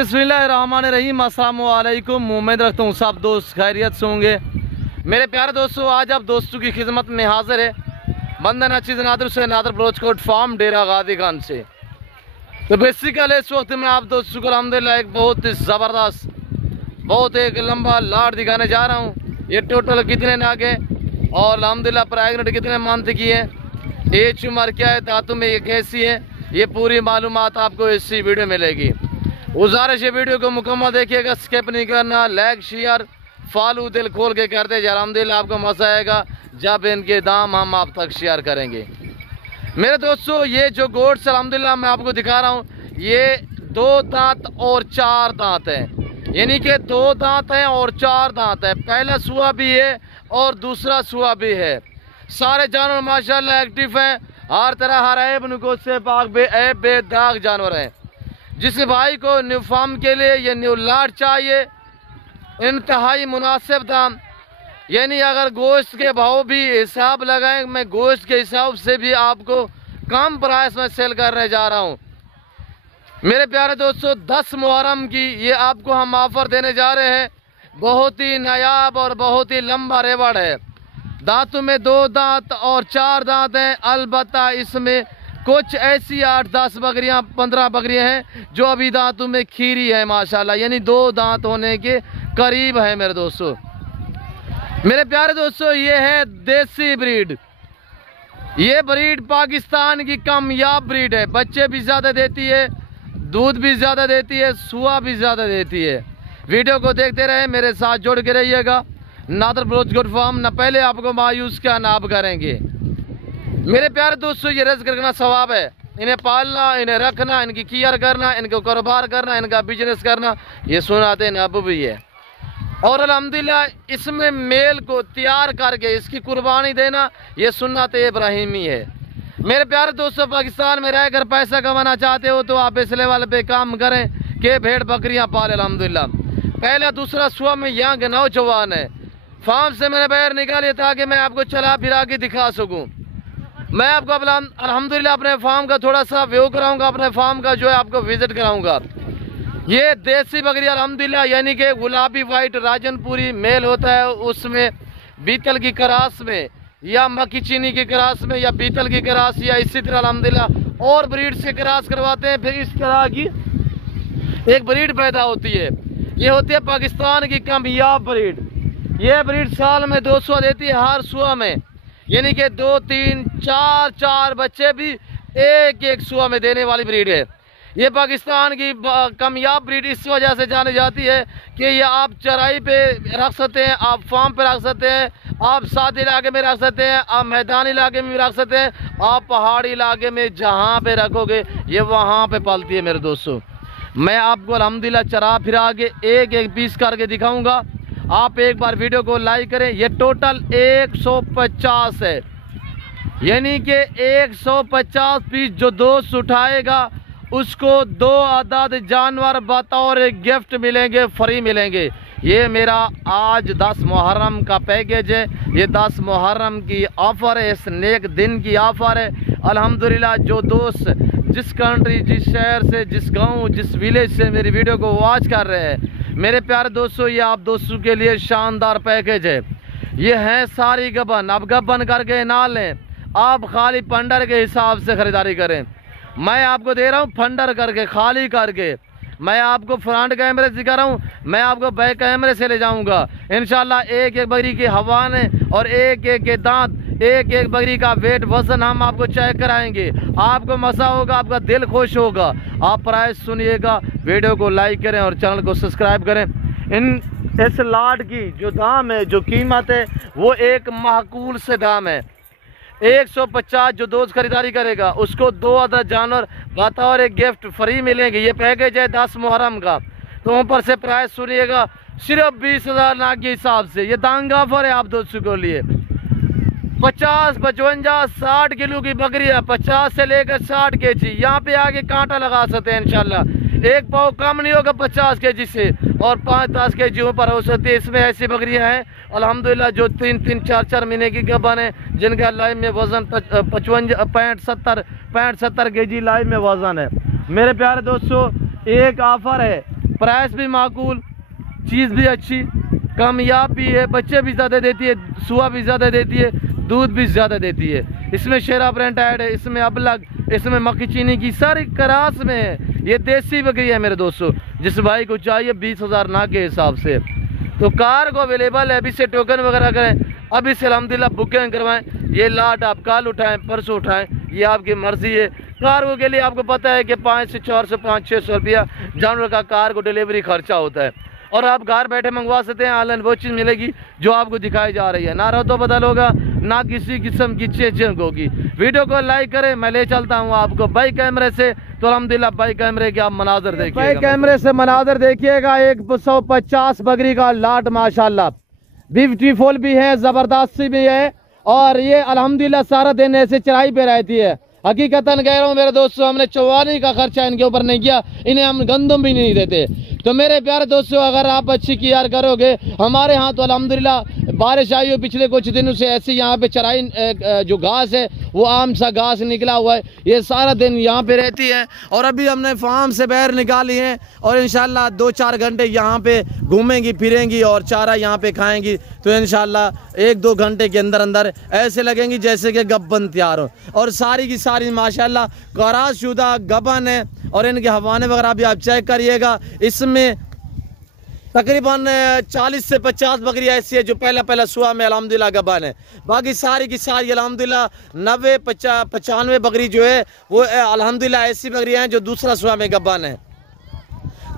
बिस्मिल्लाहिर्रहमानिर्रहीम। अस्सलामु अलैकुम। उम्मीद रखता हूँ सब दोस्त खैरियत से होंगे। मेरे प्यारे दोस्तों, आज आप दोस्तों की खिदमत में हाजिर है बंदन अचीज़ नादर से नादर बलोचकोट फार्म डेरा गादी खान से। तो बेसिकली इस वक्त मैं आप दोस्तों को अल्हम्दुलिल्लाह एक बहुत ही ज़बरदस्त, बहुत एक लंबा लाट दिखाने जा रहा हूँ। ये टोटल कितने नागे और अल्हम्दुलिल्लाह प्रेगनेंट कितने मंथ की है, एज उम्र क्या है, दांतों में ये कैसी है, ये पूरी मालूमात आपको इसी वीडियो में मिलेगी। गुजारिश है वीडियो को मुकम्मल देखिएगा, स्किप नहीं करना, लाइक शेयर फॉलो दिल खोल के करते जा। अल्हम्दुलिल्लाह आपको मज़ा आएगा जब इनके दाम हम आप तक शेयर करेंगे। मेरे दोस्तों, ये जो गोट्स अल्हम्दुलिल्लाह मैं आपको दिखा रहा हूँ, ये 2 दांत और 4 दांत हैं, यानी कि 2 दांत हैं और 4 दांत है। पहला सुआ भी है और दूसरा सुआ भी है। सारे जानवर माशाल्लाह एक्टिव हैं, हर तरह हर ऐब नुकोस से पाक बेदाग जानवर हैं। जिस भाई को न्यू फार्म के लिए ये न्यू लाट चाहिए, इंतहाई मुनासिब दाम, यानी अगर गोश्त के भाव भी हिसाब लगाएं, मैं गोश्त के हिसाब से भी आपको कम प्राइस में सेल करने जा रहा हूँ। मेरे प्यारे दोस्तों, 10 मुहर्रम की ये आपको हम ऑफर देने जा रहे हैं। बहुत ही नायाब और बहुत ही लंबा रेवड़ है। दांतों में 2 दांत और 4 दांत हैं। अलबत्ता इसमें कुछ ऐसी 8-10 बकरियां 15 बकरियां हैं जो अभी दांतों में खीरी है माशाल्लाह, यानी 2 दांत होने के करीब है। मेरे दोस्तों, मेरे प्यारे दोस्तों, ये है देसी ब्रीड। ये ब्रीड पाकिस्तान की कामयाब ब्रीड है। बच्चे भी ज़्यादा देती है, दूध भी ज़्यादा देती है, सुआ भी ज़्यादा देती है। वीडियो को देखते रहे, मेरे साथ जुड़ के रहिएगा। नादर बलोचकोट फार्म न पहले आपको मायूस क्या नाब करेंगे। मेरे प्यारे दोस्तों, ये रिज़्क़ करना सवाब है। इन्हें पालना, इन्हें रखना, इनकी केयर करना, इनको कारोबार करना, इनका बिजनेस करना, ये सुनाते नबी भी है। और अल्हम्दुलिल्लाह इसमें मेल को तैयार करके इसकी कुर्बानी देना, ये सुन्नत इब्राहिमी है। मेरे प्यारे दोस्तों, पाकिस्तान में रहकर पैसा कमाना चाहते हो तो आप इस लेवल पे काम करें कि भेड़ बकरियां पाले। अल्हम्दुलिल्लाह पहला दूसरा सुआ में यहाँ के नौजवान है। फार्म से मैंने बाहर निकाले ताकि मैं आपको चला फिरा के दिखा सकूँ। मैं आपको अल्हम्दुलिल्लाह अपने फार्म का थोड़ा सा व्यू कराऊंगा, अपने फार्म का जो है आपको विजिट कराऊंगा। ये देसी बकरी अल्हम्दुलिल्लाह, यानी कि गुलाबी वाइट राजनपुरी मेल होता है, उसमें बीतल की क्रास में या मक्की चीनी की क्रास में या बीतल की क्रास या इसी तरह अल्हम्दुलिल्लाह और ब्रीड से क्रास करवाते हैं। फिर इस तरह की एक ब्रीड पैदा होती है। ये होती है पाकिस्तान की कामयाब ब्रीड। ये ब्रीड साल में 2 सुआ देती है हर सुआ में, यानी कि 2, 3, 4 बच्चे भी एक सुआ में देने वाली ब्रीड है। ये पाकिस्तान की कामयाब ब्रीड इस वजह से जानी जाती है कि ये आप चराई पे रख सकते हैं, आप फार्म पे रख सकते हैं, आप सादे इलाके में रख सकते हैं, आप मैदानी इलाके में भी रख सकते हैं, आप पहाड़ी इलाके में जहाँ पे रखोगे ये वहाँ पे पलती है। मेरे दोस्तों, मैं आपको अल्हम्दुलिल्लाह चरा फिरा के एक पीस करके दिखाऊंगा। आप एक बार वीडियो को लाइक करें। ये टोटल 150 है, यानी कि 150 पीस जो दोस्त उठाएगा उसको 2 अदद जानवर बतौर गिफ्ट मिलेंगे, फ्री मिलेंगे। ये मेरा आज 10 मुहर्रम का पैकेज है। ये 10 मुहर्रम की ऑफ़र है, इस नेक दिन की ऑफ़र है। अल्हम्दुलिल्लाह जो दोस्त जिस कंट्री, जिस शहर से, जिस गांव, जिस विलेज से मेरी वीडियो को वॉच कर रहे हैं, मेरे प्यारे दोस्तों, ये आप दोस्तों के लिए शानदार पैकेज है। ये है सारी गबन। अब गबन करके ना लें, आप खाली फंडर के हिसाब से ख़रीदारी करें। मैं आपको दे रहा हूँ फंडर करके, खाली करके। मैं आपको फ्रंट कैमरे से दिखा रहा हूँ, मैं आपको बैक कैमरे से ले जाऊँगा इंशाल्लाह। एक बकरी की हवाने और एक के दांत, एक बकरी का वेट वजन हम आपको चेक कराएंगे। आपको मज़ा होगा, आपका दिल खुश होगा। आप प्राइस सुनिएगा, वीडियो को लाइक करें और चैनल को सब्सक्राइब करें। इस लाट की जो दाम है, जो कीमत है, वो एक माकूल से दाम है। 150 जो दोस्त खरीदारी करेगा उसको 2 अदद जानवर बतौर एक गिफ्ट फ्री मिलेंगे। ये पैकेज है 10 मुहर्रम का। तो ऊपर से प्राइस सुनिएगा, सिर्फ 20,000 नाग के हिसाब से। ये दांगा ऑफर है आप दोस्तों के लिए। 50, 55, 60 किलो की बकरी है, 50 से लेकर 60 kg। यहाँ पे आके कांटा लगा सकते हैं इंशाल्लाह। एक पाव कम नहीं होगा 50 kg से, और 5-10 kg ऊपर हो सकती है। इसमें ऐसी बकरियां हैं अल्हम्दुलिल्लाह जो 3-3, 4-4 महीने की गबन है, जिनका लाइव में वजन 65, 70 kg लाइव में वजन है। मेरे प्यारे दोस्तों, एक ऑफर है प्राइस भी माकूल, चीज़ भी अच्छी, कामयाब भी है, बच्चे भी ज़्यादा देती है, सुआ भी ज़्यादा देती है, दूध भी ज़्यादा देती है। इसमें शेरा ब्रांड ऐड है, इसमें अबलग, इसमें मक्की चीनी की सारी क्रास में है। ये देसी बकरी है मेरे दोस्तों, जिस भाई को चाहिए 20,000 ना के हिसाब से। तो कार को अवेलेबल है, अभी से टोकन वगैरह करें, अभी से अल्हम्दुलिल्लाह बुकिंग करवाएं। ये लाट आप कल उठाएं, परसों उठाएं, ये आपकी मर्जी है। कार्गो के लिए आपको पता है कि 5 से 400 500-600 रुपया जानवर का कार्गो डिलीवरी खर्चा होता है, और आप घर बैठे मंगवा सकते हैं। ऑनलाइन वो चीज़ मिलेगी जो आपको दिखाई जा रही है, ना रहो तो बदल होगा, ना किसी किस्म की चेंज होगी। वीडियो को लाइक करें, मैं ले चलता हूँ आपको बाई कैमरे से। तो अल्हम्दुलिल्लाह बाई कैमरे के आप मनाजर देखिए, बाई कैमरे से मनाजर देखिएगा। 150 बकरी का लाट माशाल्लाह, ब्यूटीफुल भी है, ज़बरदस्त भी है, और ये अल्हम्दुलिल्लाह सारा दिन ऐसे चराई पे रहती है। हकीकतन कह रहा हूँ मेरे दोस्तों, हमने चौवानी का खर्चा इनके ऊपर नहीं किया, इन्हें हम गंदम भी नहीं देते। तो मेरे प्यारे दोस्तों, अगर आप अच्छी केयर करोगे, हमारे यहाँ तो अल्हम्दुलिल्लाह बारिश आई हो पिछले कुछ दिनों से, ऐसी यहाँ पे चराई जो घास है वो आम सा घास निकला हुआ है, ये सारा दिन यहाँ पे रहती है। और अभी हमने फार्म से बाहर निकाली है, और इंशाल्लाह 2-4 घंटे यहाँ पे घूमेंगी फिरेंगी और चारा यहाँ पे खाएंगी। तो इंशाल्लाह 1-2 घंटे के अंदर अंदर ऐसे लगेंगी जैसे कि गब्बन तैयार हो, और सारी की सारी माशाल्लाह कराशुदा गबन है। और इनके हवाने वगैरह भी आप चेक करिएगा, इसमें तकरीबन 40 से 50 बकरी ऐसी है जो पहला सुआ में अल्हम्दुलिल्लाह गबन है। बाकी सारी की सारी अल्हम्दुलिल्लाह 90-95 बकरी जो है वो अल्हम्दुलिल्लाह ऐसी बकरी हैं जो दूसरा सुआ में गबन है।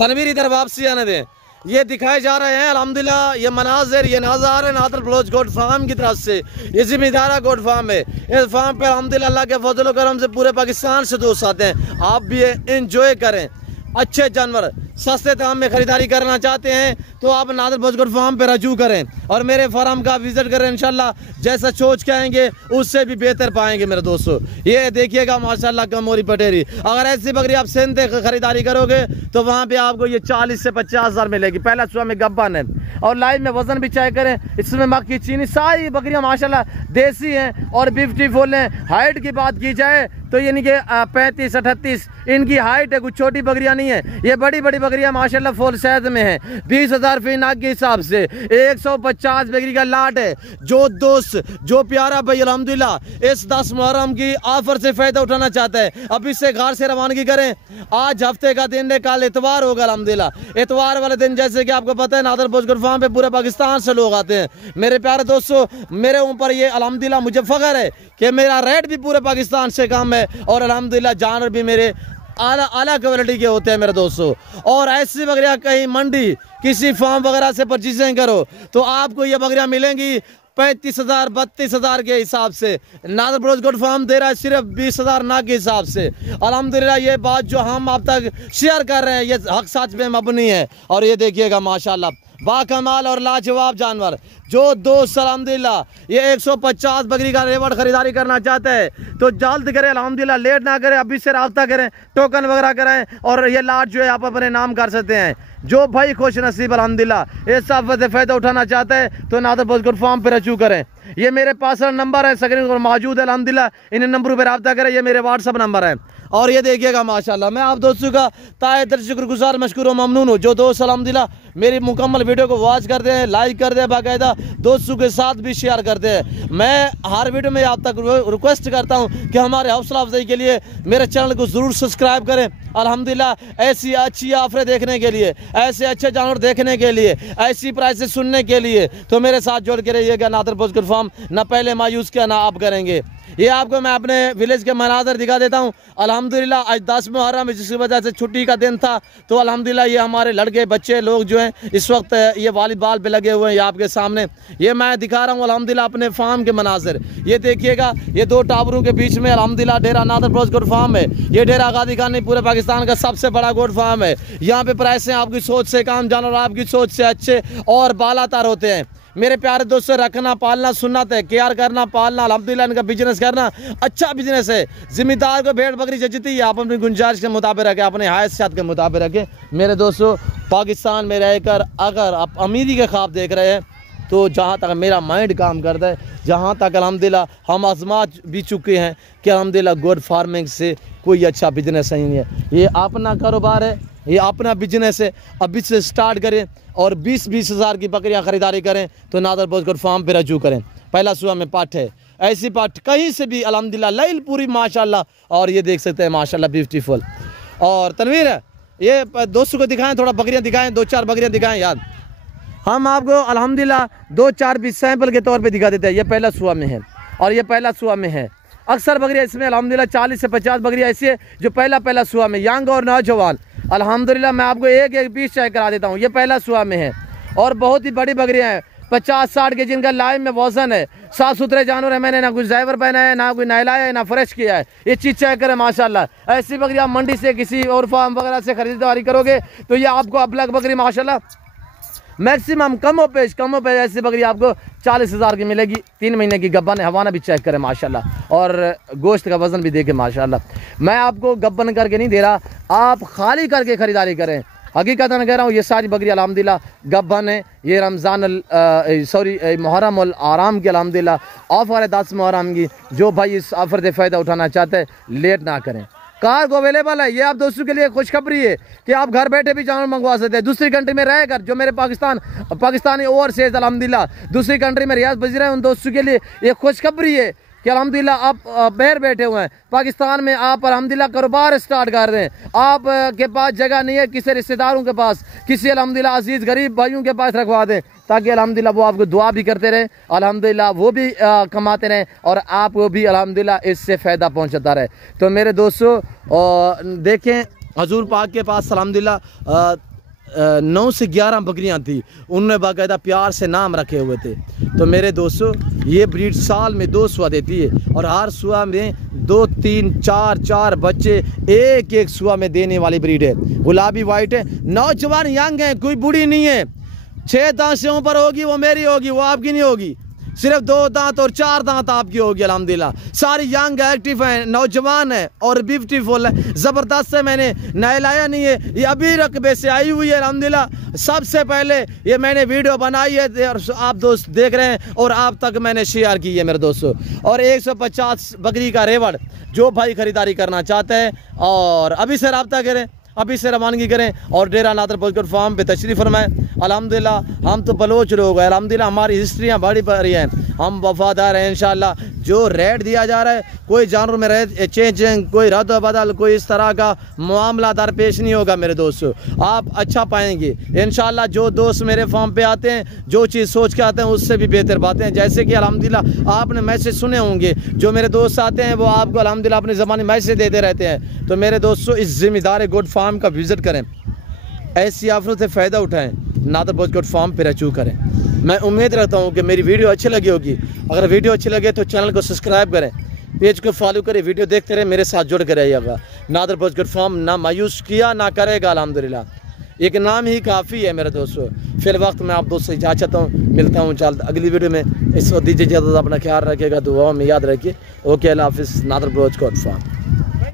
तनवीर इधर वापसी आने दें, ये दिखाए जा रहे हैं अल्हम्दुलिल्लाह ये मनाजिर, ये नज़ारे नादर बलोच गोट फार्म की तरफ से। ये जिम्मेदारा गोट फार्म है, इस फार्म पे अल्हम्दुलिल्लाह अल्लाह के फजल करम से पूरे पाकिस्तान से दोस्त आते हैं। आप भी इंजॉय करें, अच्छे जानवर सस्ते दाम में ख़रीदारी करना चाहते हैं तो आप नादर बलोच फार्म पे रजू करें, और मेरे फार्म का विज़िट करें। इंशाल्लाह जैसा सोच के आएंगे उससे भी बेहतर पाएंगे मेरे दोस्तों। ये देखिएगा माशाल्लाह कमोरी पटेरी, अगर ऐसी बकरी आप सिंध से ख़रीदारी करोगे तो वहाँ पे आपको ये 40 से 50 हज़ार मिलेगी। पहला सुबह में गब्बन है, और लाइव में वज़न भी चेक करें, इसमें मक्की चीनी सारी बकरियाँ माशाल्लाह देसी हैं और ब्यूटीफुल हैं। हाइट की बात की जाए तो यानी कि 35-38 इनकी हाइट है, कुछ छोटी बकरियां नहीं है, ये बड़ी बड़ी बकरियां माशाल्लाह फुल साइज में है। 20,000 फी नाग के हिसाब से 150 बकरी का लाट है। जो दोस्त जो प्यारा भाई अल्हम्दुलिल्लाह इस 10 मुहर्रम की ऑफर से फायदा उठाना चाहता है, अब इससे घर से रवानगी करें। आज हफ्ते का दिन है, कल इतवार होगा अल्हम्दुलिल्लाह। इतवार वाले दिन जैसे कि आपको पता है नादर बलोच फार्म पे पूरे पाकिस्तान से लोग आते हैं। मेरे प्यारे दोस्तों, मेरे ऊपर ये अल्हम्दुलिल्लाह मुझे फख्र है कि मेरा रेट भी पूरे पाकिस्तान से कम है, और अल्हम्दुलिल्लाह जानवर भी मेरे आला क्वालिटी के होते हैं मेरे दोस्तों। और ऐसी बकरियां कहीं मंडी किसी फार्म वगैरह से परचेजिंग करो तो आपको ये बकरियां मिलेंगी 35,000 32,000 के हिसाब से। नादर बलोच गोट फार्म दे रहा है सिर्फ 20,000 नाग के हिसाब से। अल्हम्दुलिल्लाह ये बात जो हम आप तक शेयर कर रहे हैं ये हक सच में मबनी है। और ये देखिएगा माशाल्लाह बाकमाल और लाजवाब जानवर। जो दोस्त अल्हम्दुलिल्लाह ये 150 बकरी का रेवट खरीदारी करना चाहते हैं तो जल्द करें अल्हम्दुलिल्लाह, लेट ना करें, अभी से रब्ता करें, टोकन वगैरह कराएं, और ये लाट जो है आप अपने नाम कर सकते हैं। जो भाई खुश नसीब अल्हम्दुलिल्लाह इस ऑफर से फ़ायदा उठाना चाहता है तो नादर बलोच गोट फार्म पर रजू करें। ये मेरे पास नंबर है, स्क्रीन पर मौजूद है अल्हम्दुलिल्लाह, इन नंबरों पर रब्ता करें, ये मेरे व्हाट्सअप नंबर है। और ये देखिएगा माशाल्लाह, मैं आप दोस्तों का ताए दिल शुक्रगुजार मशकूर व ममनून हूँ। जो दोस्त अल्हम्दुलिल्लाह मेरी मुकम्मल वीडियो को वॉच करते हैं, लाइक करते हैं, बाकायदा दोस्तों के साथ भी शेयर करते हैं। मैं हर वीडियो में आप तक रिक्वेस्ट करता हूँ कि हमारे हौसला अफजाई के लिए मेरे चैनल को ज़रूर सब्सक्राइब करें। अल्हम्दुलिल्लाह ऐसी अच्छी ऑफरें देखने के लिए, ऐसे अच्छे जानवर देखने के लिए, ऐसी प्राइसेस सुनने के लिए तो मेरे साथ जोड़ के रहिएगा। नादर बलोच गोट फार्म ना पहले मायूस किया ना आप करेंगे। ये आपको मैं अपने विलेज के मनाजर दिखा देता हूँ। अल्हम्दुलिल्लाह आज 10 मुहर्रम जिसकी वजह से छुट्टी का दिन था, तो अल्हम्दुलिल्लाह ये हमारे लड़के बच्चे लोग जो हैं इस वक्त ये वॉलीबॉल पे लगे हुए हैं। ये आपके सामने ये मैं दिखा रहा हूँ अल्हम्दुलिल्लाह अपने फार्म के मनाजर। ये देखिएगा, ये 2 टावरों के बीच में अल्हम्दुलिल्लाह डेरा नादर बलोच गोट फार्म है। ये डेरा गादी खान नहीं पूरे पाकिस्तान का सबसे बड़ा गोट फार्म है। यहाँ पे प्राइसें आपकी सोच से कम, जानवर आपकी सोच से अच्छे और बालातर होते हैं। मेरे प्यारे दोस्तों, रखना पालना सुन्नत है, केयर करना पालना अल्हम्दुलिल्लाह इनका बिजनेस करना अच्छा बिजनेस है। जिम्मेदार को भेड़ बकरी जचती है, आप अपनी गुंजाइश के मुताबिक रखें, अपने हैसियत के मुताबिक रखें। मेरे दोस्तों, पाकिस्तान में रहकर अगर आप अमीरी के ख्वाब देख रहे हैं तो जहाँ तक मेरा माइंड काम करता है, जहाँ तक अल्हम्दुलिल्लाह हम आजमा भी चुके हैं कि अल्हम्दुलिल्लाह गोट फार्मिंग से कोई अच्छा बिजनेस नहीं है। ये अपना कारोबार है, ये अपना बिजनेस है, अभी से स्टार्ट करें और 20-20 हज़ार की बकरियां ख़रीदारी करें तो नादर बोझ गोट फार्म पे रजू करें। पहला सुबह में पाठ है, ऐसी पाठ कहीं से भी अल्हम्दुलिल्लाह लैल पूरी माशाल्लाह। और ये देख सकते हैं माशाल्लाह ब्यूटीफुल। और तनवीर है, ये दोस्तों को दिखाएं, थोड़ा बकरियां दिखाएं, 2-4 बकरियां दिखाएं यार। हम आपको अल्हम्दुलिल्लाह 2-4 पीस सैंपल के तौर पे दिखा देते हैं। ये पहला सुबह में है और ये पहला सुबह में है। अक्सर बकरियां इसमें अल्हम्दुलिल्लाह 40 से 50 बकरियां ऐसी है जो पहला सुबह में यंग और नौजवान। अल्हम्दुलिल्लाह मैं आपको एक पीस चेक करा देता हूँ। ये पहला सुबह में है और बहुत ही बड़ी बकरियां हैं, 50-60 के जिनका लाइव में वजन है। साफ सुथरे जानवर है, मैंने ना कुछ ड्राइवर पहना है, ना कोई नहलाया है, ना फ्रेश किया है। ये चीज़ चेक करें माशाल्लाह। ऐसी बकरी आप मंडी से किसी और फार्म वगैरह से खरीदारी करोगे तो ये आपको अपलग बकरी माशाल्लाह मैक्सिमम कमो पेश ऐसी बकरी आपको 40 हज़ार की मिलेगी। 3 महीने की गब्बन है, हवाना भी चेक करें माशाल्लाह और गोश्त का वज़न भी देखें माशाल्लाह। मैं आपको गब्बन करके नहीं दे रहा, आप खाली करके ख़रीदारी करें। हकीकत में कह रहा हूँ, ये सारी बकरी अल्हम्दुलिल्लाह गब्बन है। ये मुहर्रम उल आराम की अल्हम्दुलिल्लाह ऑफ़र है 10 मुहर्रम की। जो भाई इस ऑफ़र से फ़ायदा उठाना चाहते हैं लेट ना करें, कार्गो अवेलेबल है। ये आप दोस्तों के लिए खुशखबरी है कि आप घर बैठे भी जानवर मंगवा सकते हैं। दूसरी कंट्री में रहकर जो मेरे पाकिस्तानी ओवरसीज अल्हम्दुलिल्लाह दूसरी कंट्री में रियाज बज रहे हैं, उन दोस्तों के लिए ये खुशखबरी है कि अल्हम्दुलिल्लाह आप बाहर बैठे हुए हैं पाकिस्तान में, आप अल्हम्दुलिल्लाह कारोबार स्टार्ट कर रहे हैं। आप के पास जगह नहीं है, किसी रिश्तेदारों के पास, किसी अल्हम्दुलिल्लाह अजीज़ गरीब भाइयों के पास रखवा दें ताकि अल्हम्दुलिल्लाह वो आपको दुआ भी करते रहें, अल्हम्दुलिल्लाह वो भी कमाते रहें और आपको भी अल्हम्दुलिल्लाह इससे फ़ायदा पहुँचता रहे। तो मेरे दोस्तों देखें, हजूर पाक के पास अल्हम्दुलिल्लाह 9 से 11 बकरियां थी, उन्होंने बाकायदा प्यार से नाम रखे हुए थे। तो मेरे दोस्तों ये ब्रीड साल में 2 सुआ देती है और हर सुआ में 2, 3, 4 बच्चे एक सुआ में देने वाली ब्रीड है। गुलाबी वाइट है, नौजवान यंग है, कोई बूढ़ी नहीं है। 6 दांत से ऊपर होगी वो मेरी होगी, वो आपकी नहीं होगी। सिर्फ 2 दांत और 4 दांत आपकी होगी अल्हम्दुलिल्लाह। सारी यंग एक्टिव हैं, नौजवान है और ब्यूटीफुल है, ज़बरदस्त है। मैंने नहलाया नहीं है, ये अभी रकबे से आई हुई है अल्हम्दुलिल्लाह। सबसे पहले ये मैंने वीडियो बनाई है और आप दोस्त देख रहे हैं और आप तक मैंने शेयर की है मेरे दोस्तों। और 150 बकरी का रेवड़ जो भाई ख़रीदारी करना चाहते हैं और अभी से रब्ता करें, अभी से रवानगी करें और डेरा नादर बोझ गोट फार्म पे तशरीफ़ फरमाएं। अल्हम्दुलिल्लाह हम तो बलोच लोग हैं, अल्हम्दुलिल्लाह हमारी हिस्ट्रियाँ बड़ी बड़ी हैं, हम वफादार हैं इंशाअल्लाह। जो रेट दिया जा रहा है, कोई जानवर में रेट चेंजिंग, कोई रद्द बदल, कोई इस तरह का मामला दरपेश नहीं होगा मेरे दोस्तों। आप अच्छा पाएंगे इंशाअल्लाह। जो दोस्त मेरे फार्म पे आते हैं, जो चीज़ सोच के आते हैं उससे भी बेहतर बातें हैं। जैसे कि अल्हम्दुलिल्लाह आपने मैसेज सुने होंगे, जो मेरे दोस्त आते हैं वो आपको अल्हम्दुलिल्लाह अपनी ज़बानी मैसेज देते रहते हैं। तो मेरे दोस्तों इस ज़िम्मेदार गोट फार्म का विज़िट करें, ऐसी ऑफरों से फ़ायदा उठाएँ, नादर बोझ गोट फार्म पे रजू करें। मैं उम्मीद रखता हूँ कि मेरी वीडियो अच्छी लगी होगी। अगर वीडियो अच्छी लगे तो चैनल को सब्सक्राइब करें, पेज को फॉलो करें, वीडियो देखते रहें, मेरे साथ जुड़ कर रहिएगा। नादर बोझ गोट फार्म ना मायूस किया ना करेगा अल्हम्दुलिल्लाह। एक नाम ही काफ़ी है मेरे दोस्तों। फिर वक्त मैं आप दोस्त से इजाज़त चाहता हूँ, मिलता हूँ जल्द अगली वीडियो में। इस वक्त दीजिए इजाज़त, अपना ख्याल रखिएगा, दुआओं में याद रखिए। ओके, अल्लाह हाफ़िज़। नादर बोझ गोट फार्म।